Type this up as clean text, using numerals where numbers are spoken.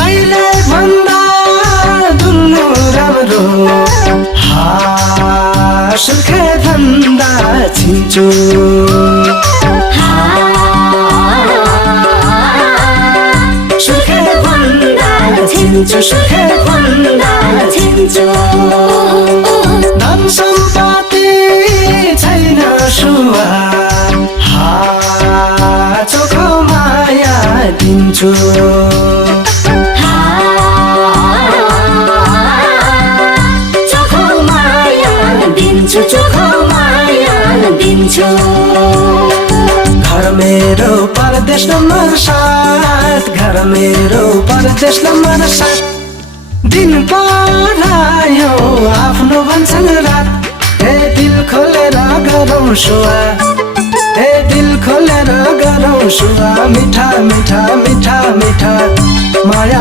कहिले भन्दा डुल्नु राम्रो सुर्खे भन्दा चिन्छु सुर्खे भन्दा चिन्छु सुर्खे भन्दा चिन्छु धन सम्पत्ति छैन सुवा चोखो माया दिन्छु चोखो माया दिन्छु चोखो माया दिन्छु घर मेरो परदेश नम्बर 7 घर मेरो परदेश नम्बर 7 दिन परायो आफ्नो भन्छन् रात हे दिल खोलेर गरौँ सुवा हे दिल खोलेर गरौँ सुवा मिठा मिठा मिठा मिठा माया